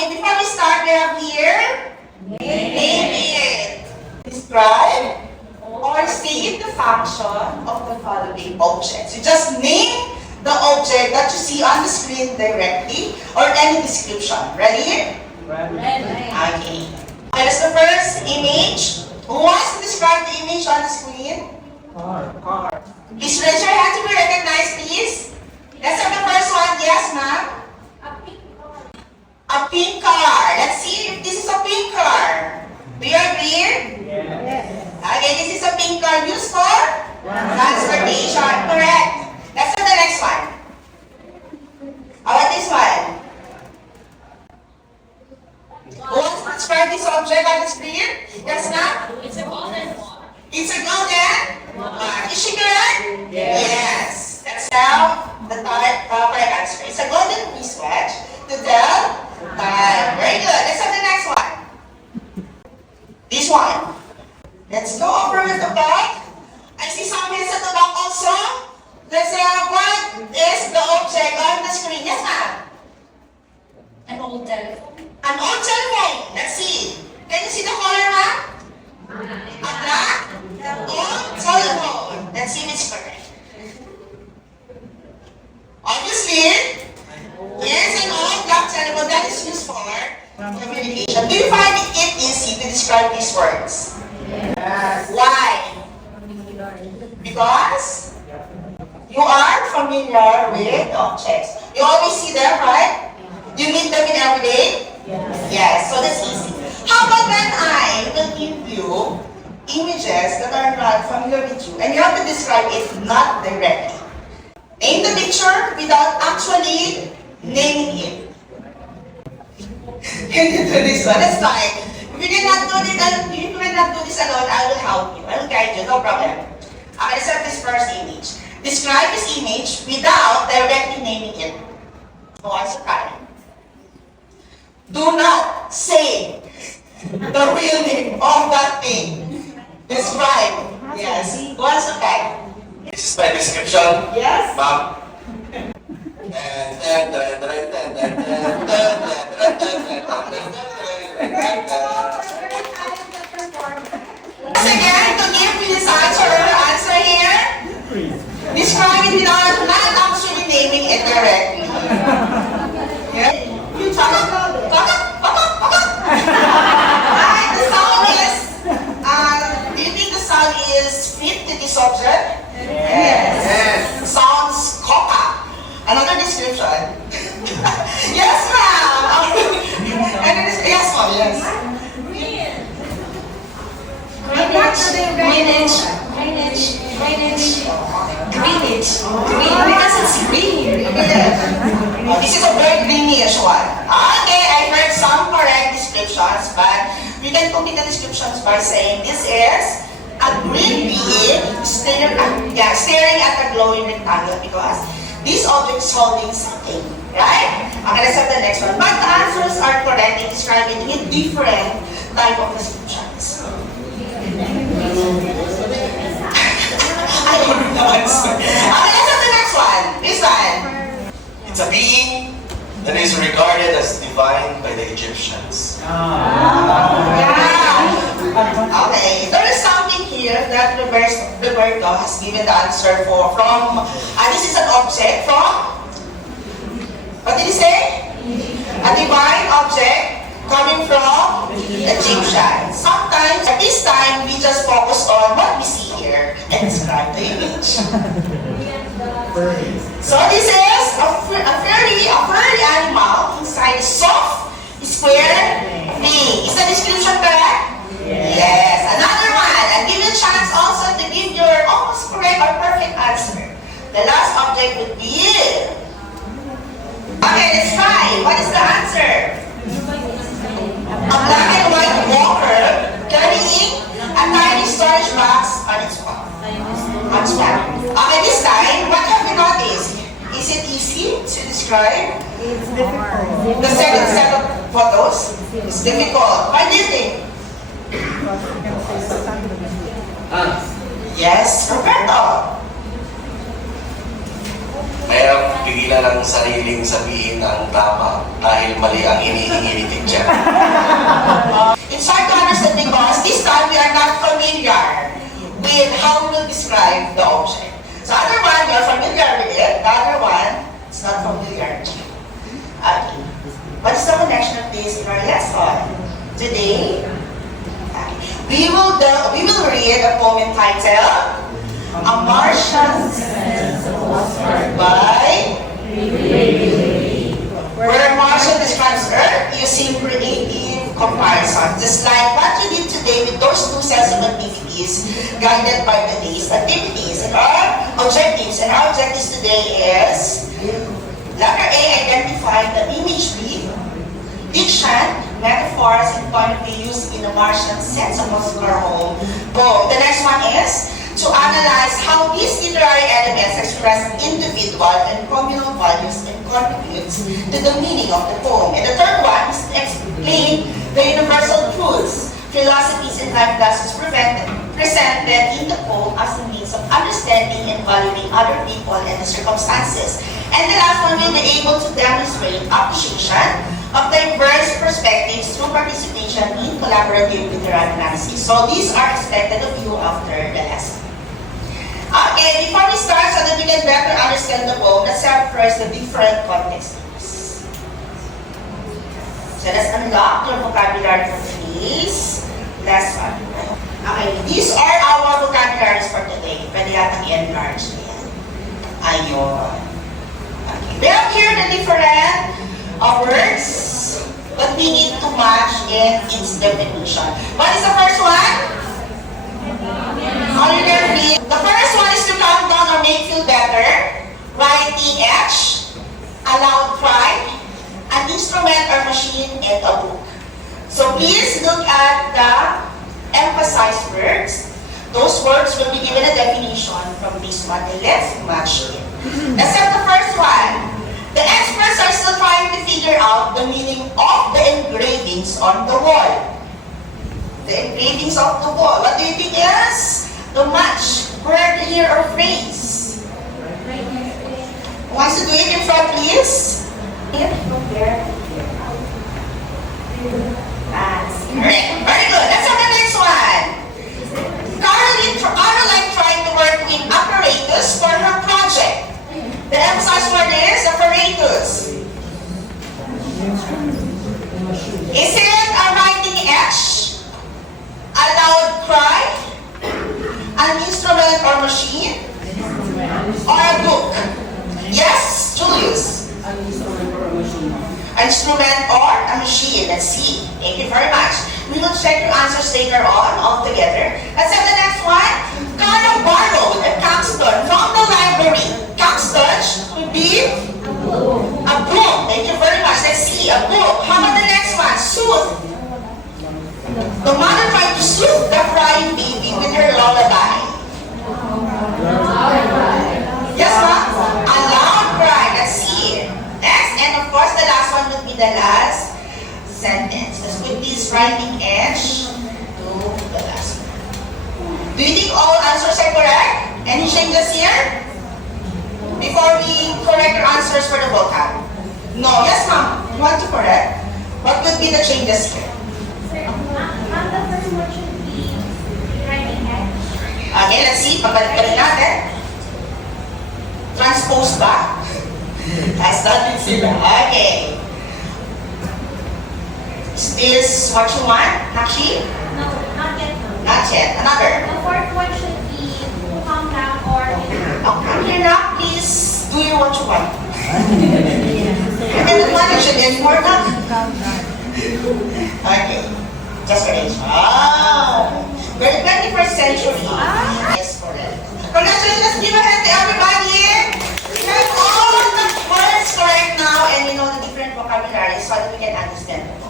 Okay, before we start, we have here, name it. Describe or state the function of the following objects. You just name the object that you see on the screen directly or any description. Ready? Ready. Okay. Here's the first image. Who wants to describe the image on the screen? Car. Please raise your hand to be recognized, please. Let's have the first one. Yes, ma'am? A pink car. Let's see if this is a pink car. Do you agree? Yes. Okay, this is a pink car used for transportation. Correct. Let's have the next one. How about this one? Who wants to describe this object on the screen? Yes, ma'am? It's a golden one. It's a golden one. Is she good? Yes. That's now the correct answer. It's a golden wristwatch to tell time. Very good. Let's have the next one. This one. Let's go over with the back. I see some hands at the back also. Let's have what is the object on the screen. Yes, ma'am? An old telephone. An old telephone. Let's see. Can you see the color, ma'am? A black old telephone. Let's see if it's correct. Obviously, here's an old black telephone that is used for communication. Do you find it easy to describe these words? Yes. Why? Because you are familiar with objects. You always see them, right? You meet them in every day? Yes, so that's easy. How about when I will give you images that are not familiar with you and you have to describe it not directly. Name the picture without actually naming it. Can you do this one? That's fine. If you cannot do this alone, I will help you. I will guide you, no problem. Let's have this first image. Describe this image without directly naming it. Who wants to try? Do not say the real name of that thing. Describe. Yes. Who wants to try? This is my description. Yes. Ma'am. Once again, to give his answer or her answer here, describe it without not actually naming it directly. Yeah? You talk up. Right, the sound is, do you think the sound is fit to this object? Yes. Sounds coca. Another description. Yes, ma'am. Yes, ma'am, yes. Greenwich. Green because it's green. This is a very greenish one. Okay, I heard some correct descriptions, but we can complete the descriptions by saying this is a green being staring at a glowing rectangle because this object is holding something, right? Okay, let's have the next one. But the answers are correct in describing with different type of descriptions. I don't know the answer. Okay, let's have the next one. This one. It's a being that is regarded as divine by the Egyptians. Yeah. Okay, there is something here that Roberto has given the answer for from, this is an object from, what did he say? A divine object coming from Egyptian. Sometimes, at this time, we just focus on what we see here and describe the image. So this is a furry animal inside a soft, square thing. Is the description correct? Yes. Another one. I'll give you a chance also to give your almost correct or perfect answer. The last object would be... Okay, let's try. What is the answer? A black and white walker carrying a tiny storage box on its back. Okay, this time, what have you noticed? Is it easy to describe? It's difficult. The second set of photos is difficult. Why do you think? Yes, Roberto. Kaya pigilan ang sariling sabihin ang tama dahil mali ang hinihingi ni teacher. It's hard to understand because this time we are not familiar with how we will describe the object. So other one, you are familiar with it. The other one, it's not familiar. Okay. What is the connection of this in our lesson? Today, we will read a poem entitled A Martian by where a Martian describes Earth using creative comparison. Just like what you did today with those two sets of activities guided by today's activities. And our objectives. And our objectives today is letter A, identify the imagery, diction, metaphors, and point of view used in a Martian sensible home poem. The next one is to analyze how these literary elements express individual and communal values and contributes to the meaning of the poem. And the third one is to explain the universal truths, philosophies, and life lessons presented in the poem as a means of understanding and valuing other people and the circumstances. And the last one will be able to demonstrate appreciation of diverse perspectives through participation in collaborative literary analysis. So these are expected of you after the lesson. Okay, before we start, so that we can better understand the poem, let's have first the different context clues. So let's unlock your vocabulary for today's lesson. Okay, these are our vocabularies for today. Pwede yatang i-enlarge na yan. Ayun. Okay, we have here the different words, but we need to match in its definition. What is the first one? Ordinary. The first one is to calm down or make feel better. Writing H, a loud cry, an instrument or machine, and a book. So please look at the emphasized words. Those words will be given a definition from this one. And let's match it. Except the first one. The experts are still trying to figure out the meaning of the engravings on the wall. The engravings of the wall. What do you think is the match word here or phrase? Who wants to do it in front, please? Very good. Let's have the next one. Caroline trying to work with apparatus for her project. The emphasized word is apparatus. Is it a writing H? A loud cry? An instrument or machine? Or a book? Yes, Julius. An instrument or a machine. An instrument or a machine. Let's see. Thank you very much. We will check your answers later on all together. Let's have the next one. Carlo borrowed a capstone from the library. Capstone would be a book. Thank you very much. Let's see. A book. How about the next one? Soothe. The mother tried to soothe the crying baby with her lullaby. Yes, ma'am? A loud cry. Let's see. Next, and of course, the last one would be the last sentence. Let's put this writing edge to the last one. Do you think all answers are correct? Any changes here? Before we correct your answers for the vocab. No. Yes, ma'am. You want to correct? What would be the changes here? The first one should be writing H. Okay, let's see. Pabalik-balik natin. Transpose back. That's natin sila. Okay. Is this what you want, Nakshi? No, not yet. Not yet. Another. The fourth one should be to calm down or Okay, here now, please do you what you want. I cannot manage it anymore now. Okay. Just for age. Wow. We're in the 21st century. Yes, correct. Congratulations. Let's give a hand to everybody. We have all the words correct now and we know the different vocabularies so that we can understand them.